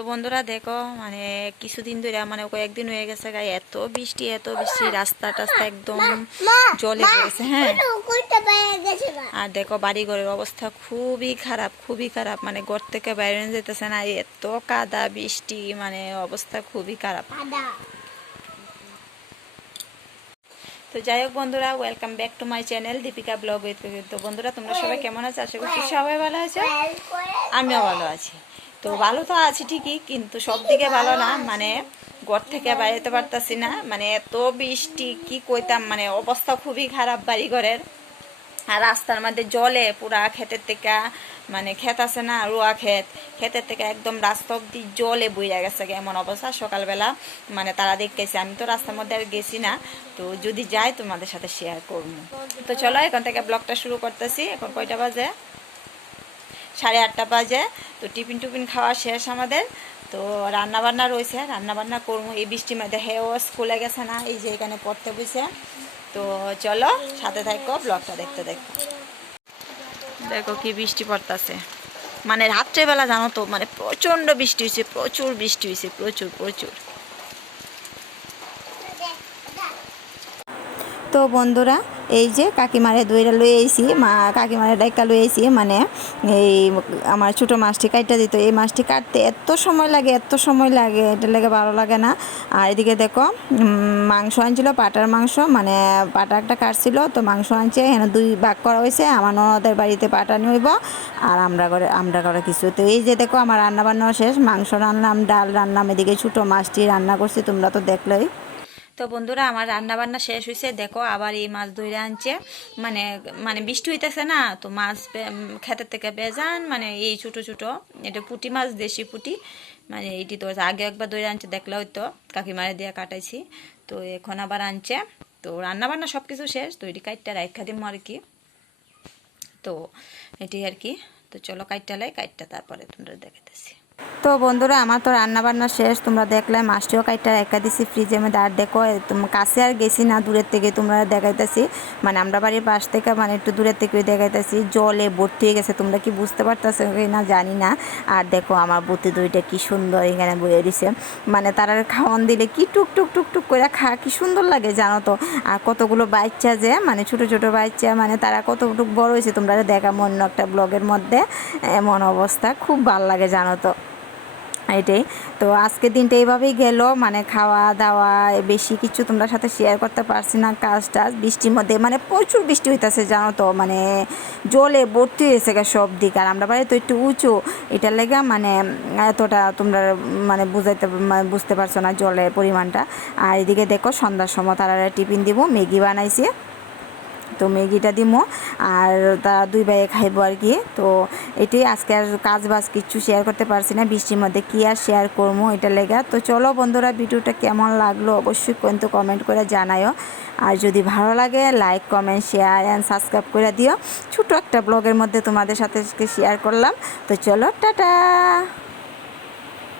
তো বন্ধুরা দেখো মানে কিছুদিন ধরে মানে কয়েকদিন হয়ে গেছে গায়ে এত বৃষ্টি এত বৃষ্টি রাস্তা টাস্তা একদম জলে গেছে হ্যাঁ আর দেখো বাড়ি ঘরের অবস্থা খুবই খারাপ খুবই খারাপ মানে ঘর থেকে বাইরে যেতেছে না এত কাদা বৃষ্টি মানে অবস্থা খুবই খারাপ। তো যাই হোক বন্ধুরা welcome back to my channel Dipika blog with তো বন্ধুরা, তোমরা সবাই কেমন আছো? আশা করছি সবাই ভালো আছো। আমিও ভালো আছি। তো ভালো তো আছি ঠিকই, কিন্তু সব দিকে ভালো না মানে ঘর থেকে বাইরেতে পারতাছি না। মানে এত বৃষ্টি, কি কইতাম মানে অবস্থা খুবই খারাপ বাড়ি ঘরের আর রাস্তার মধ্যে জলে পুরা ক্ষেতের থেকে মানে ক্ষেত আছে না, রোয়া ক্ষেত। ক্ষেতের থেকে একদম রাস্তা অব্দি জলে বইয়া গেছে এমন অবস্থা। সকালবেলা মানে তারা দেখতেছে, আমি তো রাস্তার মধ্যে আর গেছি না, তো যদি যাই তোমাদের সাথে শেয়ার করব। তো চলো, এখন থেকে ব্লগটা শুরু করতেছি। এখন কয়টা বাজে? সাড়ে আটটা বাজে, তো টিফিন টুফিন খাওয়া শেষ আমাদের। তো রান্না বান্না রয়েছে রান্না বান্না করব। এই বৃষ্টির মধ্যে, হেও স্কুলে গেছে না, এই যে এখানে পড়তে বসে। তো চলো, সাথে থাকো, ব্লগটা দেখতে দেখো। দেখো কি বৃষ্টি পড়তেছে। মানে রাত্রেবেলা জানো তো মানে প্রচণ্ড বৃষ্টি হয়েছে প্রচুর বৃষ্টি হয়েছে প্রচুর প্রচুর। তো বন্ধুরা, এই যে কাকিমারে দইটা লই আইছি, মা কাকিমারে ডাইকা লই আইছি মানে এই আমার ছোটো মাছটি কাটতে দিত। এই মাছটি কাটতে এত সময় লাগে, এত সময় লাগে এটা লেগে ভালো লাগে না। আর এদিকে দেখো মাংস আনছিল, পাটার মাংস মানে পাটা একটা কাটছিল, তো মাংস আনছে, এখানে দুই ভাগ করা হয়েছে, আমার ননদের বাড়িতে পাটা নিব, আর আমরা করে আমরা করে কিছু। তো এই যে দেখো, আমার রান্না বান্নাও শেষ, মাংস রান্নাম, ডাল রান্নাম, এদিকে ছোটো মাছটি রান্না করছি, তোমরা তো দেখলেই। তো বন্ধুরা, আমার রান্না বান্না শেষ হয়েছে দেখো, আবার এই মাছ ধরে আনছে। মানে মানে বৃষ্টি হইতেছে না, তো মাছ ক্ষেতের থেকে বেজান মানে এই ছোট ছোট। এটা পুটি মাছ, দেশি পুঁটি। মানে এইটি তো আগে একবার ধরে আনছে, দেখলে হয়তো কাকিমারে দিয়ে কাটাইছি। তো এখন আবার আনছে। তো রান্না বান্না সব কিছু শেষ, তো এটি কাইটটা রাখা দিম আর কি। তো এটি আর কি। তো চলো কাইটটা লাই, কাইটটা তারপরে তোমরা দেখাতেছি তো বন্ধুরা, আমার তো রান্না বান্না শেষ। তোমরা দেখলে মাছটিও কাইটটা একা দিছি ফ্রিজের মধ্যে। আর দেখো কাছে আর গেছি না, দূরের থেকে তোমরা দেখাইতেছি। মানে আমরা বাড়ির পাশ থেকে মানে একটু দূরের থেকে দেখাইতেছি। জলে ভর্তি হয়ে গেছে, তোমরা কি বুঝতে পারতেছো কি না জানি না। আর দেখো, আমার বুদ্ধি দইটা কি সুন্দর এখানে বয়ে দিছে। মানে তারা খাওয়ান দিলে কি টুক টুক টুক টুক করে খা, কি সুন্দর লাগে জানো তো। আর কতগুলো বাচ্চা যে মানে ছোট ছোট বাচ্চা মানে তারা কতটুক বড় হয়েছে, তোমরা দেখা অন্য একটা ব্লগের মধ্যে। এমন অবস্থা, খুব ভালো লাগে জানো তো। এটাই তো আজকের দিনটা এইভাবেই গেল মানে খাওয়া দাওয়া বেশি কিছু তোমরা সাথে শেয়ার করতে পারছি না কাজ টাজ বৃষ্টির মধ্যে মানে প্রচুর বৃষ্টি হইতেছে, জানো তো মানে জলে ভর্তি হয়েছে সব দিক। আর আমরা বাড়ি তো একটু উঁচু, এটার লেগে মানে এতটা তোমরা মানে বুঝাইতে মানে বুঝতে পারছ না জলের পরিমাণটা। আর এদিকে দেখো, সন্ধ্যার সময় তারা টিফিন দিব, ম্যাগি বানাইছি। তো ম্যাগিটা দিমো, আর তারা দুই ভাইয়ে খাইবো আর কি। তো এটাই আজকে আর কাজ বাজ কিচ্ছু শেয়ার করতে পারছি না, বৃষ্টির মধ্যে কী আর শেয়ার করব এটা লেগে। তো চলো বন্ধুরা, ভিডিওটা কেমন লাগল অবশ্যই কিন্তু কমেন্ট করে জানায়ও আর যদি ভালো লাগে like comment share and subscribe করে দিও। ছোটো একটা ব্লগের মধ্যে তোমাদের সাথে শেয়ার করলাম। তো চলো, টাটা!